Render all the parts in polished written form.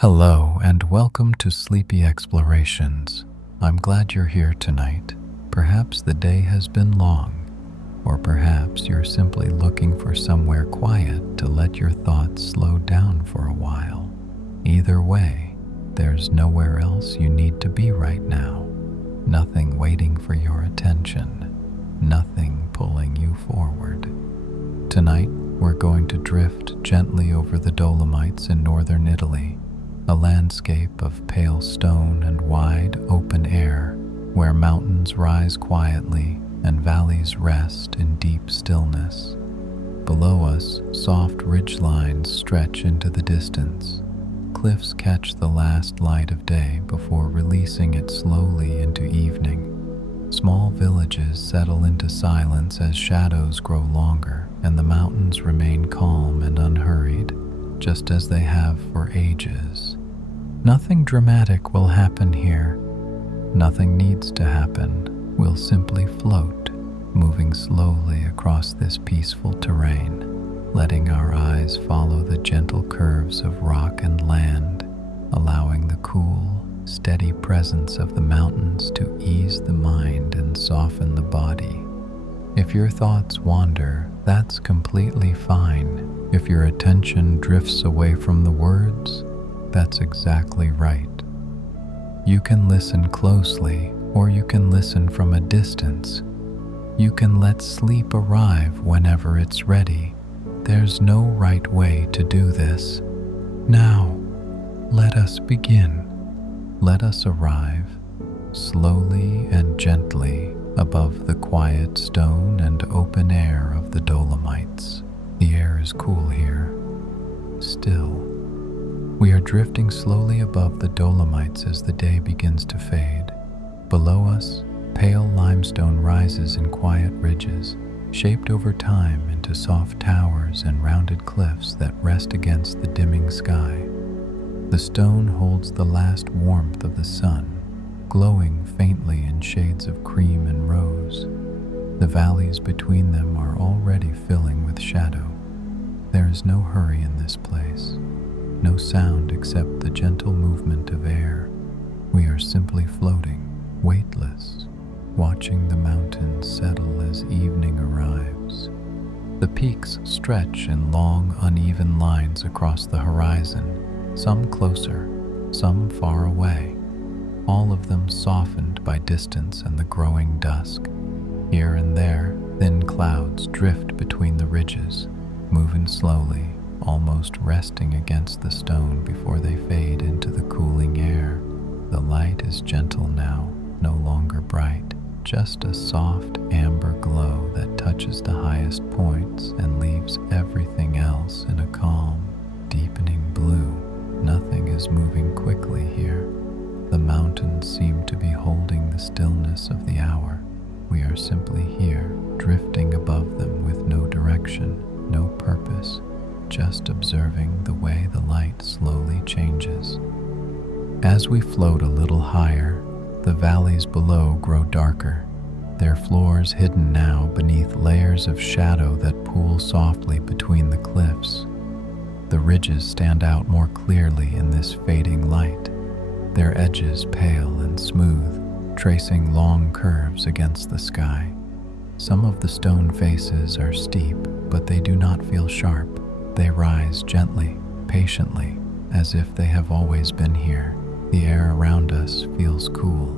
Hello and welcome to Sleepy Explorations. I'm glad you're here tonight. Perhaps the day has been long, or perhaps you're simply looking for somewhere quiet to let your thoughts slow down for a while. Either way, there's nowhere else you need to be right now. Nothing waiting for your attention. Nothing pulling you forward. Tonight, we're going to drift gently over the Dolomites in northern Italy, a landscape of pale stone and wide open air, where mountains rise quietly and valleys rest in deep stillness. Below us, soft ridgelines stretch into the distance. Cliffs catch the last light of day before releasing it slowly into evening. Small villages settle into silence as shadows grow longer and the mountains remain calm and unhurried, just as they have for ages. Nothing dramatic will happen here. Nothing needs to happen. We'll simply float, moving slowly across this peaceful terrain, letting our eyes follow the gentle curves of rock and land, allowing the cool, steady presence of the mountains to ease the mind and soften the body. If your thoughts wander, that's completely fine. If your attention drifts away from the words, that's exactly right. You can listen closely, or you can listen from a distance. You can let sleep arrive whenever it's ready. There's no right way to do this. Now, let us begin. Let us arrive, slowly and gently, above the quiet stone and open air of the Dolomites. The air is cool here, still. We are drifting slowly above the Dolomites as the day begins to fade. Below us, pale limestone rises in quiet ridges, shaped over time into soft towers and rounded cliffs that rest against the dimming sky. The stone holds the last warmth of the sun, glowing faintly in shades of cream and rose. The valleys between them are already filling with shadow. There is no hurry in this place. No sound except the gentle movement of air. We are simply floating, weightless, watching the mountains settle as evening arrives. The peaks stretch in long, uneven lines across the horizon, some closer, some far away, all of them softened by distance and the growing dusk. Here and there, thin clouds drift between the ridges, moving slowly, almost resting against the stone before they fade into the cooling air. The light is gentle now, no longer bright, just a soft amber glow that touches the highest points and leaves everything else in a calm, deepening blue. Nothing is moving quickly here. The mountains seem to be holding the stillness of the hour. We are simply here, drifting above them with no direction, no purpose, just observing the way the light slowly changes. As we float a little higher, the valleys below grow darker, their floors hidden now beneath layers of shadow that pool softly between the cliffs. The ridges stand out more clearly in this fading light, their edges pale and smooth, tracing long curves against the sky. Some of the stone faces are steep, but they do not feel sharp. They rise gently, patiently, as if they have always been here. The air around us feels cool,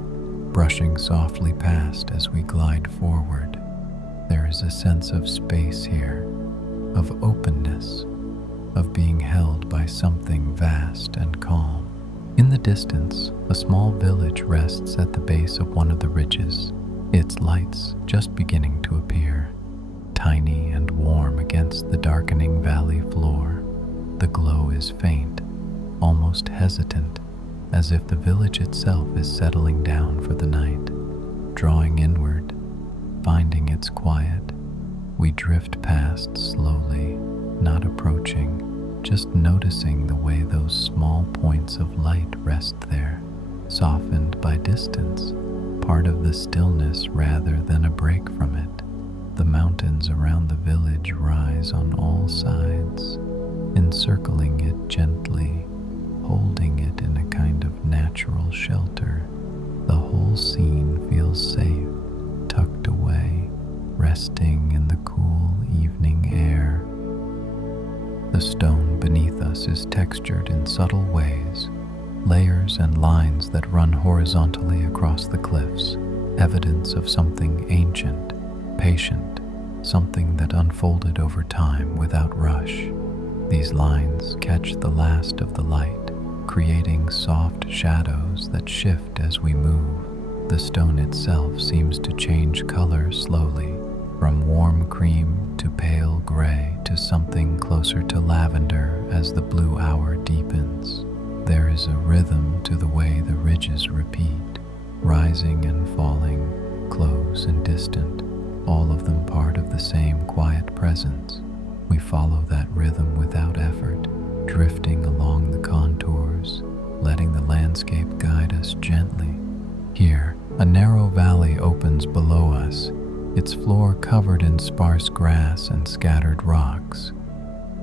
brushing softly past as we glide forward. There is a sense of space here, of openness, of being held by something vast and calm. In the distance, a small village rests at the base of one of the ridges, its lights just beginning to appear. Tiny and warm against the darkening valley floor, the glow is faint, almost hesitant, as if the village itself is settling down for the night. Drawing inward, finding its quiet, we drift past slowly, not approaching, just noticing the way those small points of light rest there, softened by distance, part of the stillness rather than a break from it. The mountains around the village rise on all sides, encircling it gently, holding shelter. The whole scene feels safe, tucked away, resting in the cool evening air. The stone beneath us is textured in subtle ways, layers and lines that run horizontally across the cliffs, evidence of something ancient, patient, something that unfolded over time without rush. These lines catch the last of the light, creating soft shadows that shift as we move. The stone itself seems to change color slowly, from warm cream to pale gray to something closer to lavender as the blue hour deepens. There is a rhythm to the way the ridges repeat, rising and falling, close and distant, all of them part of the same quiet presence. We follow that rhythm without effort, drifting along the contours, letting the landscape guide us gently. Here, a narrow valley opens below us, its floor covered in sparse grass and scattered rocks.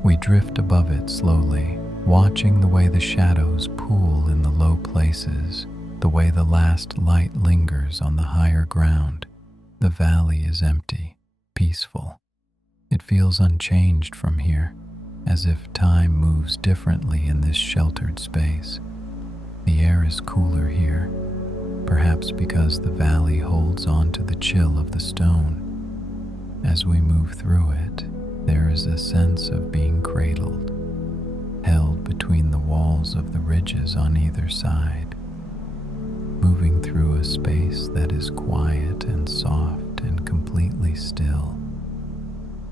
We drift above it slowly, watching the way the shadows pool in the low places, the way the last light lingers on the higher ground. The valley is empty, peaceful. It feels unchanged from here, as if time moves differently in this sheltered space. The air is cooler here, perhaps because the valley holds on to the chill of the stone. As we move through it, there is a sense of being cradled, held between the walls of the ridges on either side, moving through a space that is quiet and soft and completely still.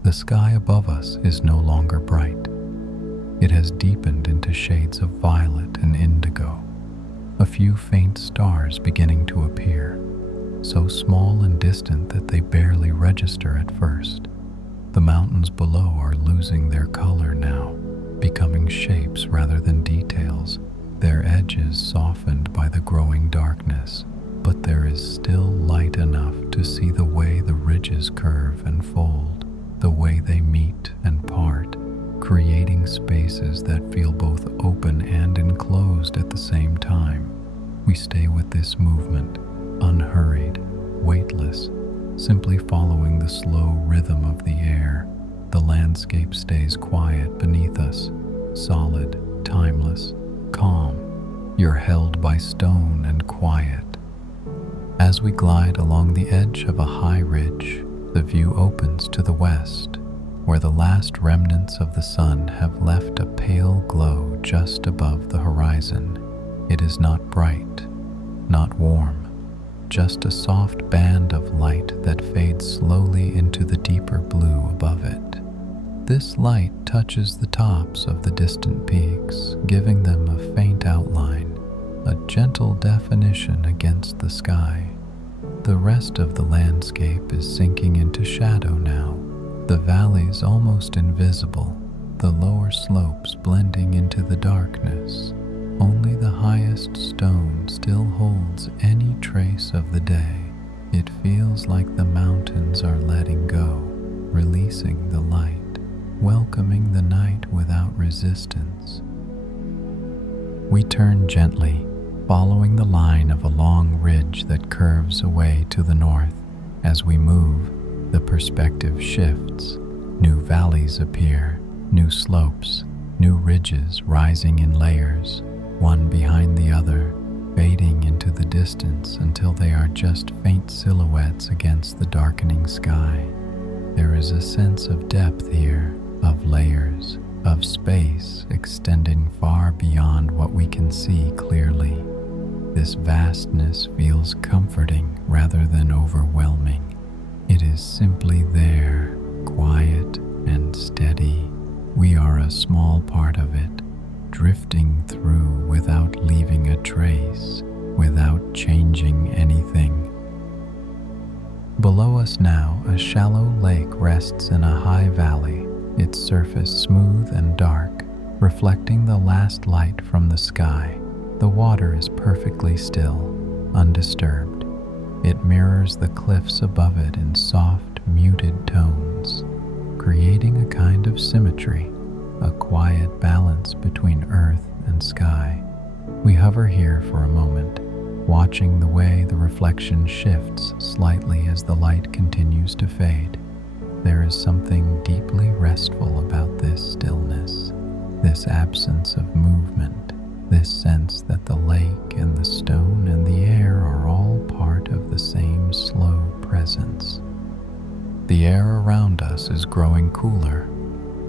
The sky above us is no longer bright. It has deepened into shades of violet and indigo, a few faint stars beginning to appear, so small and distant that they barely register at first. The mountains below are losing their color now, becoming shapes rather than details, their edges softened by the growing darkness, but there is still light enough to see the way the ridges curve and fold, the way they meet and part, creating spaces that feel both open and enclosed at the same time. We stay with this movement, unhurried, weightless, simply following the slow rhythm of the air. The landscape stays quiet beneath us, solid, timeless, calm. You're held by stone and quiet. As we glide along the edge of a high ridge, the view opens to the west, where the last remnants of the sun have left a pale glow just above the horizon. It is not bright, not warm, just a soft band of light that fades slowly into the deeper blue above it. This light touches the tops of the distant peaks, giving them a faint outline, a gentle definition against the sky. The rest of the landscape is sinking into shadow now, the valleys almost invisible, the lower slopes blending into the darkness. Only the highest stone still holds any trace of the day. It feels like the mountains are letting go, releasing the light, welcoming the night without resistance. We turn gently, following the line of a long ridge that curves away to the north. As we move, the perspective shifts. New valleys appear, new slopes, new ridges rising in layers, one behind the other, fading into the distance until they are just faint silhouettes against the darkening sky. There is a sense of depth here, of layers, of space extending far beyond what we can see clearly. This vastness feels comforting rather than overwhelming. It is simply there, quiet and steady. We are a small part of it, drifting through without leaving a trace, without changing anything. Below us now, a shallow lake rests in a high valley, its surface smooth and dark, reflecting the last light from the sky. The water is perfectly still, undisturbed. It mirrors the cliffs above it in soft, muted tones, creating a kind of symmetry, a quiet balance between earth and sky. We hover here for a moment, watching the way the reflection shifts slightly as the light continues to fade. There is something deeply restful about this stillness, this absence of movement, this sense that the lake and the stone and the air are all part of the same slow presence. The air around us is growing cooler.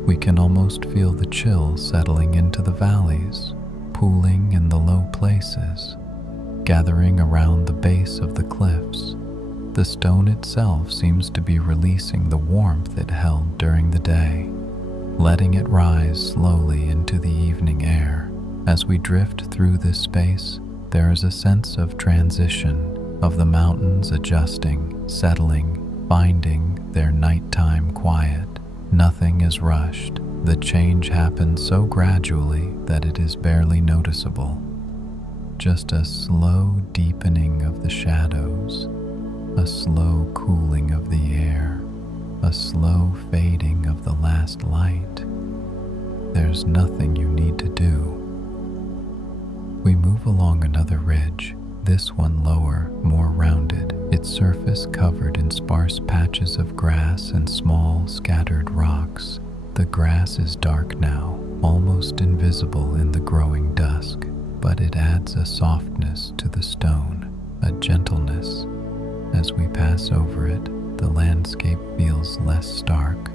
We can almost feel the chill settling into the valleys, pooling in the low places, gathering around the base of the cliffs. The stone itself seems to be releasing the warmth it held during the day, letting it rise slowly into the evening air. As we drift through this space, there is a sense of transition, of the mountains adjusting, settling, finding their nighttime quiet. Nothing is rushed. The change happens so gradually that it is barely noticeable. Just a slow deepening of the shadows, a slow cooling of the air, a slow fading of the last light. There's nothing you need to do. We move along another ridge, this one lower, more rounded, its surface covered in sparse patches of grass and small, scattered rocks. The grass is dark now, almost invisible in the growing dusk, but it adds a softness to the stone, a gentleness. As we pass over it, the landscape feels less stark,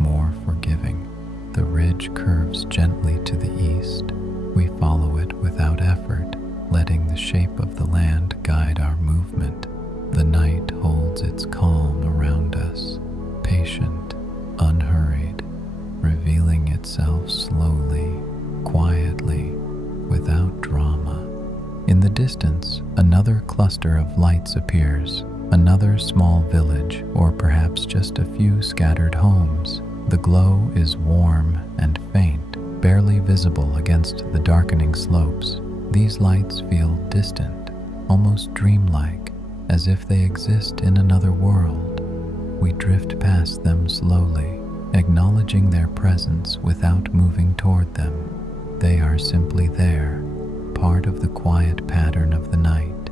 more forgiving. The ridge curves gently to the east. We follow it without effort, letting the shape of the land guide our movement. The night holds its calm around us, patient, unhurried, revealing itself slowly, quietly, without drama. In the distance, another cluster of lights appears, another small village, or perhaps just a few scattered homes. The glow is warm and faint, barely visible against the darkening slopes. These lights feel distant, almost dreamlike, as if they exist in another world. We drift past them slowly, acknowledging their presence without moving toward them. They are simply there, part of the quiet pattern of the night,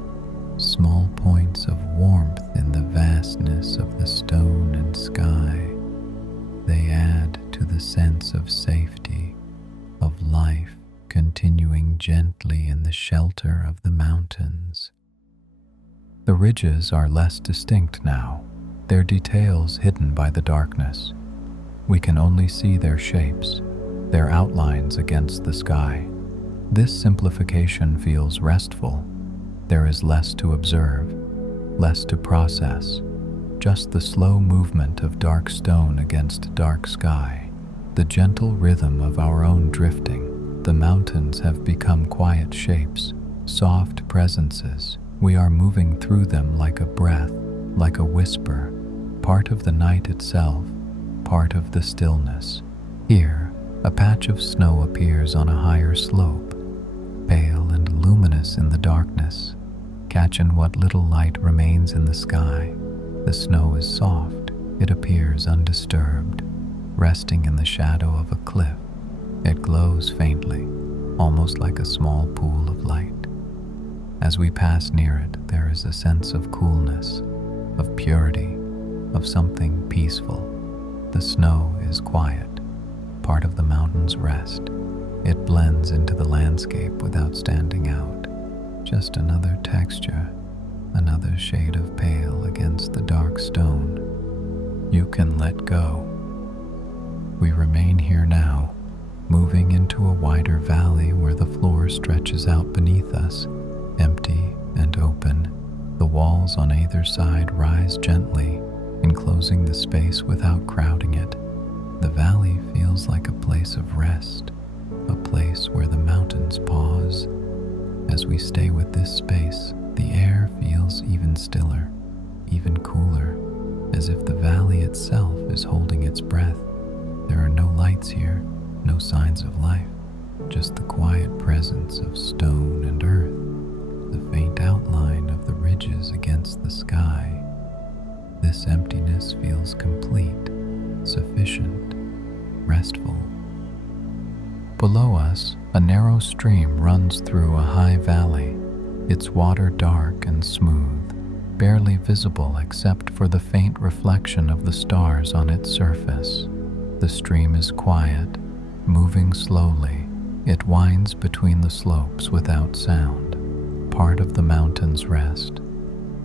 small points of warmth in the vastness of the stone and sky. They add to the sense of safety, of life continuing gently in the shelter of the mountains. The ridges are less distinct now, their details hidden by the darkness. We can only see their shapes, their outlines against the sky. This simplification feels restful. There is less to observe, less to process, just the slow movement of dark stone against dark sky, the gentle rhythm of our own drifting. The mountains have become quiet shapes, soft presences. We are moving through them like a breath, like a whisper, part of the night itself, part of the stillness. Here, a patch of snow appears on a higher slope, pale and luminous in the darkness, catching what little light remains in the sky. The snow is soft, it appears undisturbed, resting in the shadow of a cliff. It glows faintly, almost like a small pool of light. As we pass near it, there is a sense of coolness, of purity, of something peaceful. The snow is quiet, part of the mountain's rest. It blends into the landscape without standing out, just another texture, another shade of pale against the dark stone. You can let go. We remain here now, moving into a wider valley where the floor stretches out beneath us, empty and open. The walls on either side rise gently, enclosing the space without crowding it. The valley feels like a place of rest, a place where the mountains pause. As we stay with this space, the air feels even stiller, even cooler, as if the valley itself is holding its breath. There are no lights here, no signs of life, just the quiet presence of stone and earth, the faint outline of the ridges against the sky. This emptiness feels complete, sufficient, restful. Below us, a narrow stream runs through a high valley. its water dark and smooth, barely visible except for the faint reflection of the stars on its surface. The stream is quiet, moving slowly. It winds between the slopes without sound, part of the mountain's rest,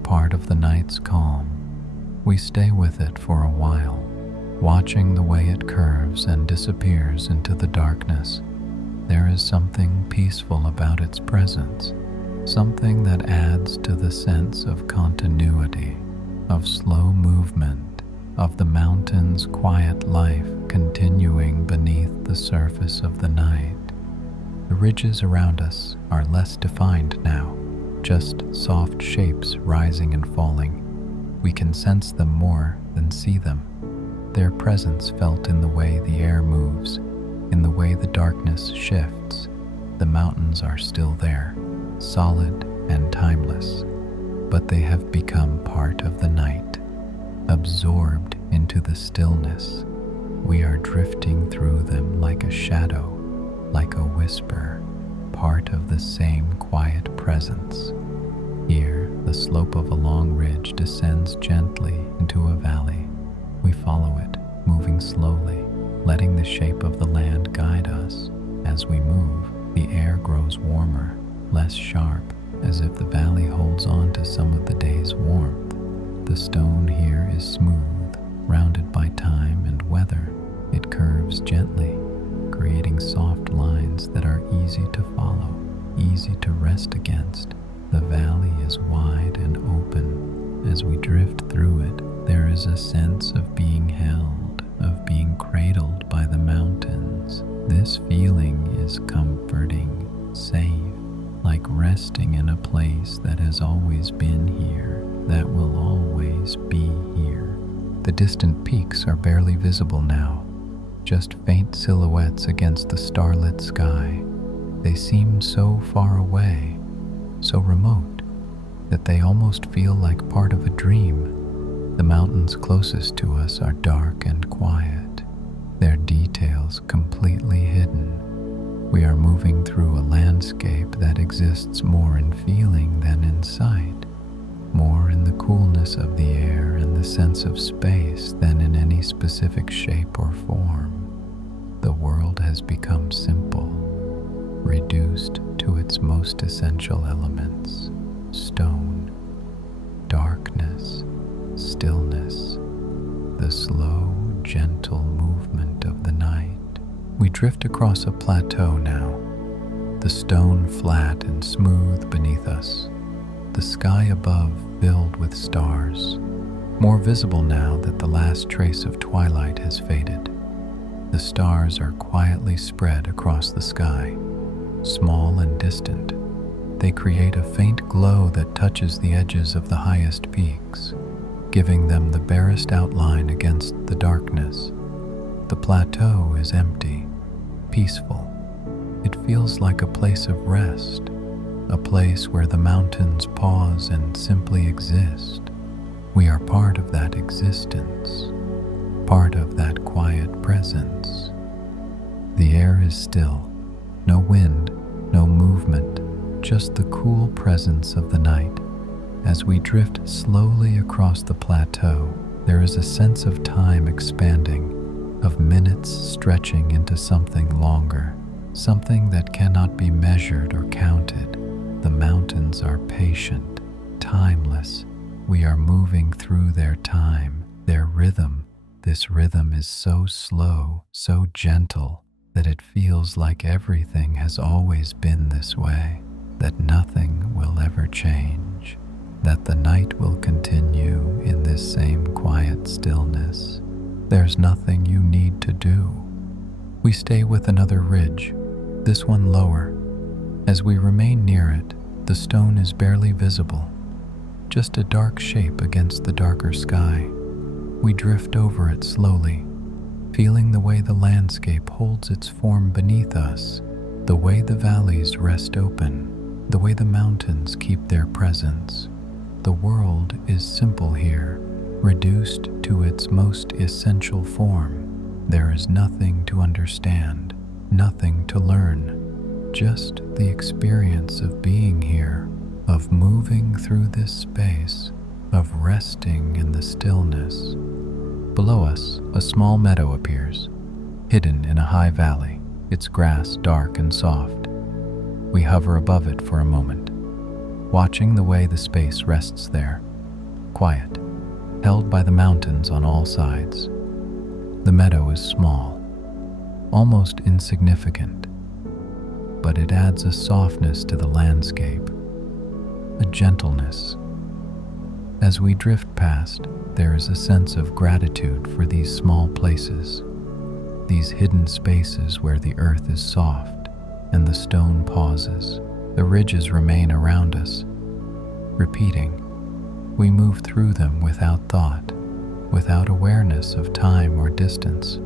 part of the night's calm. We stay with it for a while, watching the way it curves and disappears into the darkness. There is something peaceful about its presence, something that adds to the sense of continuity, of slow movement, of the mountain's quiet life continuing beneath the surface of the night. The ridges around us are less defined now, just soft shapes rising and falling. We can sense them more than see them. Their presence felt in the way the air moves, in the way the darkness shifts. The mountains are still there, solid and timeless, but they have become part of the night, absorbed into the stillness. We are drifting through them like a shadow, like a whisper, part of the same quiet presence. Here, the slope of a long ridge descends gently into a valley. We follow it, moving slowly, letting the shape of the land guide us. As we move, the air grows warmer, less sharp, as if the valley holds on to some of the day's warmth. The stone here is smooth, rounded by time and weather. It curves gently, creating soft lines that are easy to follow, easy to rest against. The valley is wide and open. As we drift through it, there is a sense of being held, of being cradled by the mountains. This feeling is comforting, safe, like resting in a place that has always been here, that will always be here. The distant peaks are barely visible now, just faint silhouettes against the starlit sky. They seem so far away, so remote, that they almost feel like part of a dream. The mountains closest to us are dark and quiet, their details completely hidden. We are moving through a landscape that exists more in feeling than in sight, more in the coolness of the air and the sense of space than in any specific shape or form. The world has become simple, reduced to its most essential elements: stone, darkness, stillness, the slow, gentle movement of the night. We drift across a plateau now, the stone flat and smooth beneath us, the sky above filled with stars, more visible now that the last trace of twilight has faded. The stars are quietly spread across the sky, small and distant. They create a faint glow that touches the edges of the highest peaks, giving them the barest outline against the darkness. The plateau is empty, peaceful. It feels like a place of rest, a place where the mountains pause and simply exist. We are part of that existence, part of that quiet presence. The air is still, no wind, no movement, just the cool presence of the night. As we drift slowly across the plateau, there is a sense of time expanding, of minutes stretching into something longer, something that cannot be measured or counted. The mountains are patient, timeless. We are moving through their time, their rhythm. This rhythm is so slow, so gentle, that it feels like everything has always been this way, that nothing will ever change, that the night will continue in this same quiet stillness. There's nothing you need to do. We stay with another ridge, this one lower. As we remain near it, the stone is barely visible, just a dark shape against the darker sky. We drift over it slowly, feeling the way the landscape holds its form beneath us, the way the valleys rest open, the way the mountains keep their presence. The world is simple here, reduced to its most essential form. There is nothing to understand, nothing to learn, just the experience of being here, of of moving through this space, of resting in the stillness. Below us, a small meadow appears, hidden in a high valley, its grass dark and soft. We hover above it for a moment, watching the way the space rests there, quiet, held by the mountains on all sides. The meadow is small, almost insignificant, but it adds a softness to the landscape, a gentleness. As we drift past, there is a sense of gratitude for these small places, these hidden spaces where the earth is soft and the stone pauses. The ridges remain around us, repeating. We move through them without thought, without awareness of time or distance,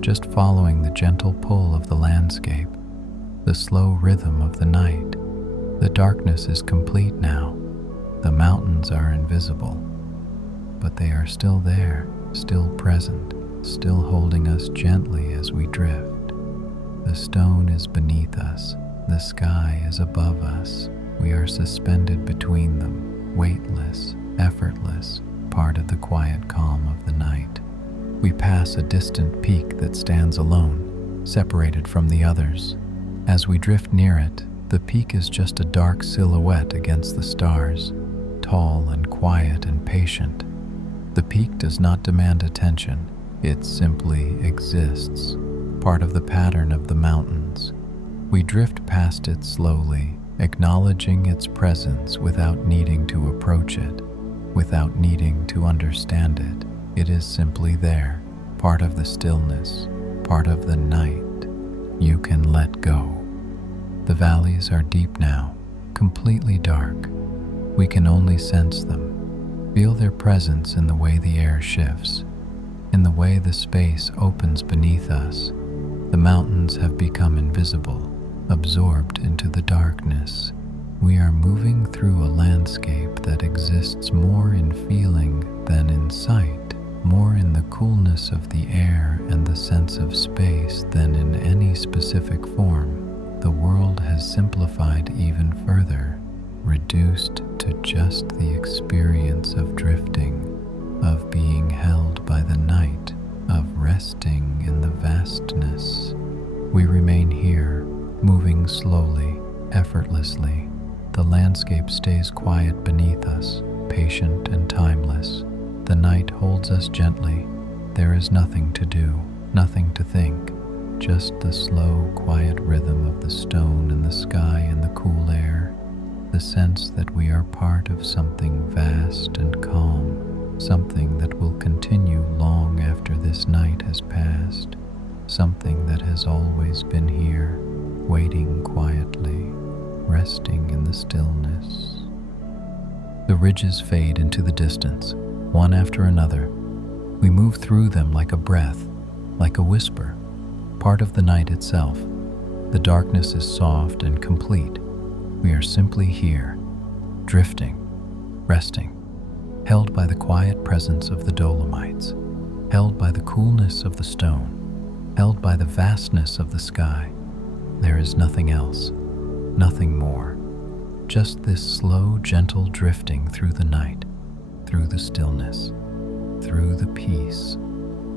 just following the gentle pull of the landscape, the slow rhythm of the night. The darkness is complete now. The mountains are invisible, but they are still there, still present, still holding us gently as we drift. The stone is beneath us, the sky is above us. We are suspended between them, weightless, effortless, part of the quiet calm of the night. We pass a distant peak that stands alone, separated from the others. As we drift near it, the peak is just a dark silhouette against the stars, tall and quiet and patient. The peak does not demand attention, it simply exists, part of the pattern of the mountains. We drift past it slowly, acknowledging its presence without needing to approach it, without needing to understand it. It is simply there, part of the stillness, part of the night. You can let go. The valleys are deep now, completely dark. We can only sense them, feel their presence in the way the air shifts, in the way the space opens beneath us. The mountains have become invisible, absorbed into the darkness. We are moving through a landscape that exists more in feeling than in sight, more in the coolness of the air and the sense of space than in any specific form. The world has simplified even further, reduced to just the experience of drifting, of being held by the night, of resting in the vastness. We remain here, moving slowly, effortlessly. The landscape stays quiet beneath us, patient and timeless. The night holds us gently. There is nothing to do, nothing to think, just the slow, quiet rhythm of the stone and the sky and the cool air, the sense that we are part of something vast and calm, something that will continue long after this night has passed, something that has always been here, waiting quietly, resting in the stillness. The ridges fade into the distance, one after another. We move through them like a breath, like a whisper, part of the night itself. The darkness is soft and complete. We are simply here, drifting, resting, held by the quiet presence of the Dolomites, held by the coolness of the stone, held by the vastness of the sky. There is nothing else, nothing more, just this slow, gentle drifting through the night, through the stillness, through the peace.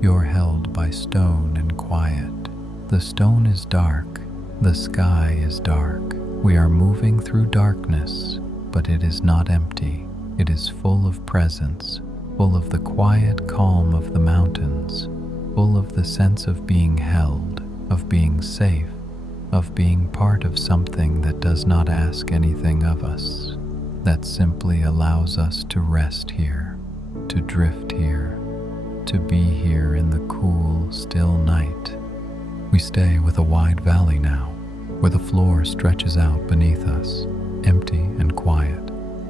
You're held by stone and quiet. The stone is dark, the sky is dark. We are moving through darkness, but it is not empty. It is full of presence, full of the quiet calm of the mountains, full of the sense of being held, of being safe, of being part of something that does not ask anything of us, that simply allows us to rest here, to drift here, to be here in the cool, still night. We stay with a wide valley now, where the floor stretches out beneath us, empty and quiet.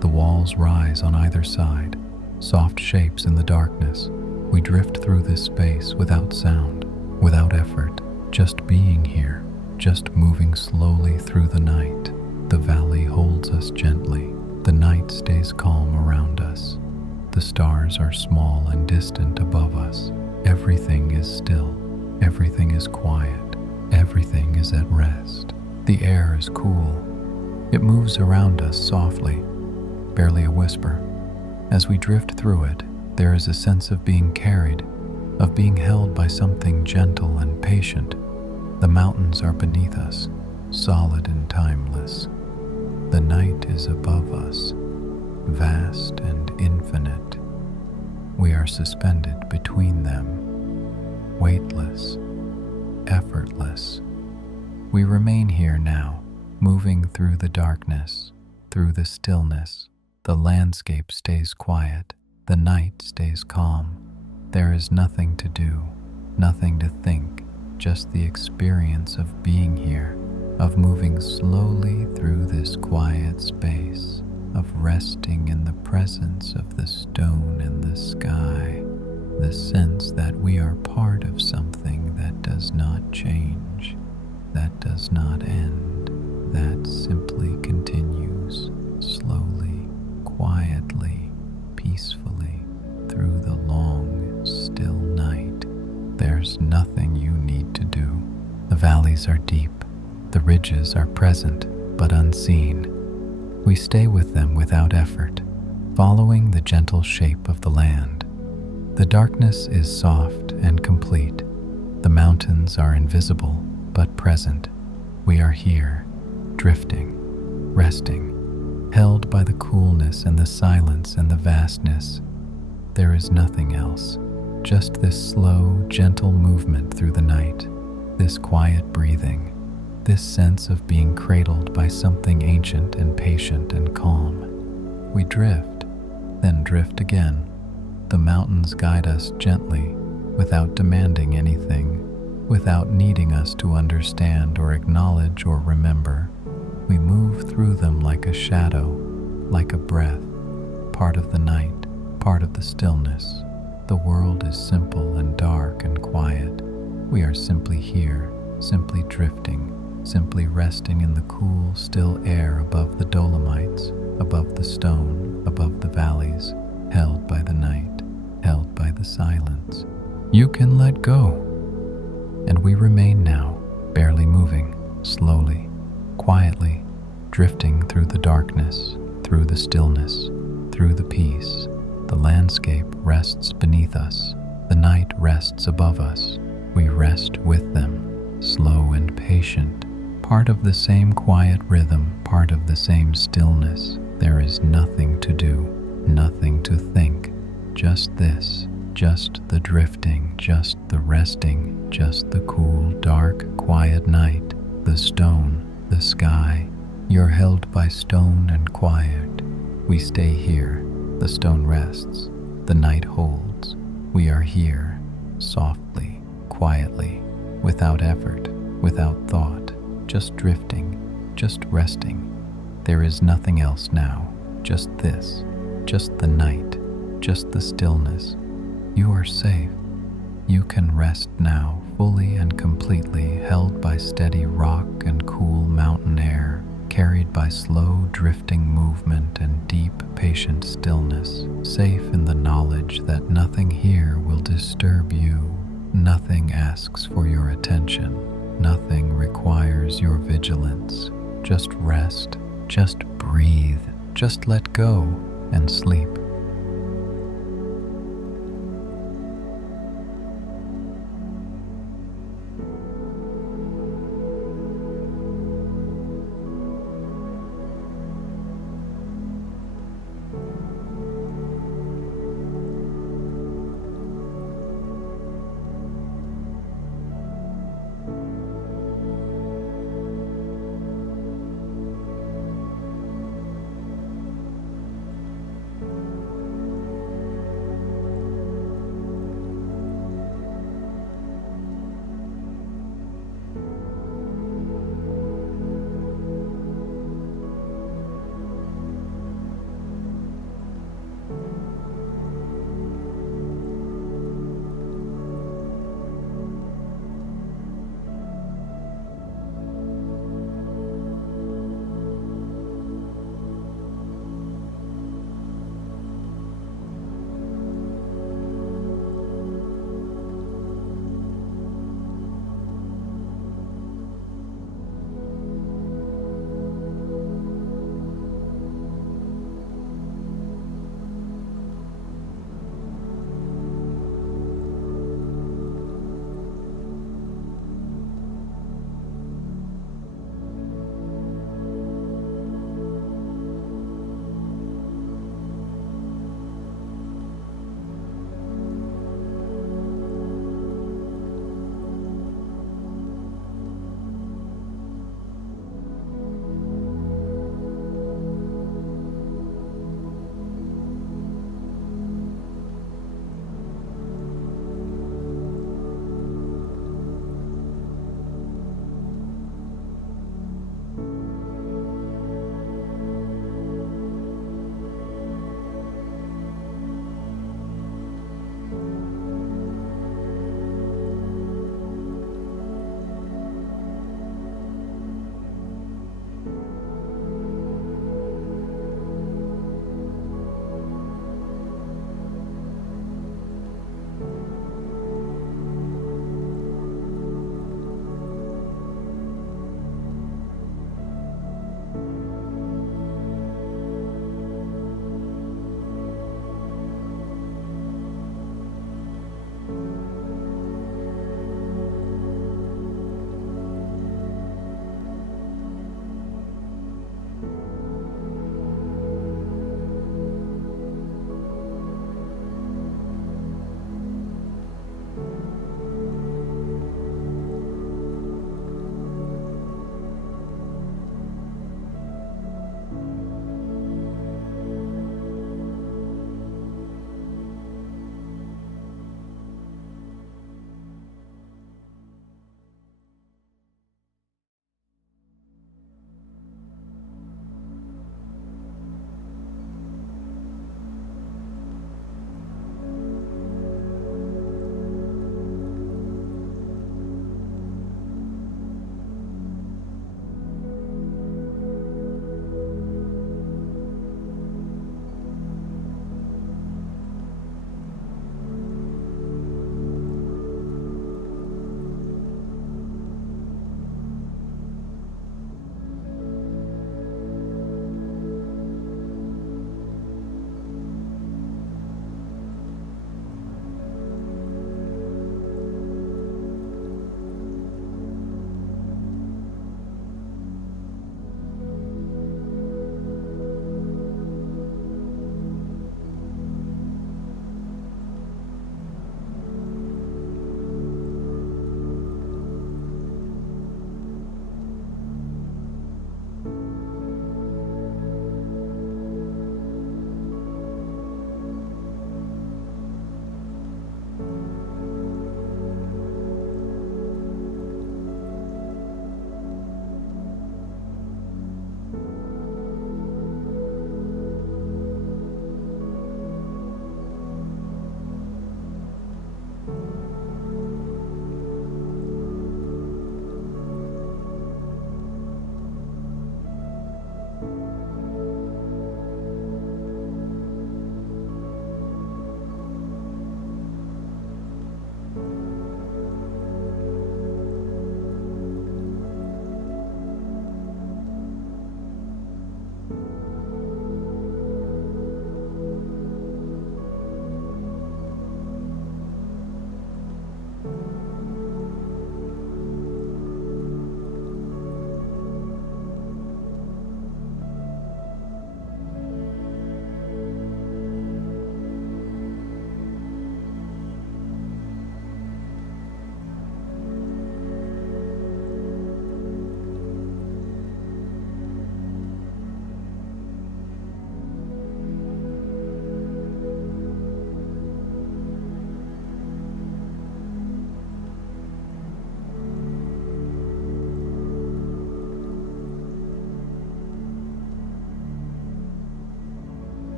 The walls rise on either side, soft shapes in the darkness. We drift through this space without sound, without effort, just being here, just moving slowly through the night. The valley holds us gently. The night stays calm around us. The stars are small and distant above us. Everything is still. Everything is quiet. Everything is at rest. The air is cool. It moves around us softly, barely a whisper. As we drift through it, there is a sense of being carried, of being held by something gentle and patient. The mountains are beneath us, solid and timeless. The night is above us, vast and infinite. We are suspended between them, weightless, effortless. We remain here now, moving through the darkness, through the stillness. The landscape stays quiet, the night stays calm. There is nothing to do, nothing to think, just the experience of being here, of moving slowly through this quiet space, of resting in the presence of the stone and the sky, the sense that we are part of something that does not change, that does not end, that simply continues slowly, quietly, peacefully through the long, still night. There's nothing you need to do. The valleys are deep, the ridges are present but unseen. We stay with them without effort, following the gentle shape of the land. The darkness is soft and complete. The mountains are invisible but present. We are here, drifting, resting, held by the coolness and the silence and the vastness. There is nothing else, just this slow, gentle movement through the night, this quiet breathing, this sense of being cradled by something ancient and patient and calm. We drift, then drift again. The mountains guide us gently, without demanding anything, without needing us to understand or acknowledge or remember. We move through them like a shadow, like a breath, part of the night, part of the stillness. The world is simple and dark and quiet. We are simply here, simply drifting, simply resting in the cool, still air above the Dolomites, above the stone, above the valleys, held by the night, held by the silence. You can let go. And we remain now, barely moving, slowly, quietly, drifting through the darkness, through the stillness, through the peace. The landscape rests beneath us. The night rests above us. We rest with them, slow and patient, part of the same quiet rhythm, part of the same stillness. There is nothing to do, nothing to think, just this, just the drifting, just the resting, just the cool, dark, quiet night, the stone, the sky. You're held by stone and quiet. We stay here. The stone rests. The night holds. We are here, softly, quietly, without effort, without thought, just drifting, just resting. There is nothing else now, just this, just the night, just the stillness. You are safe. You can rest now, fully and completely held by steady rock and cool mountain air, carried by slow drifting movement and deep, patient stillness, safe in the knowledge that nothing here will disturb you. Nothing asks for your attention. Nothing requires your vigilance. Just rest, just breathe, just let go and sleep.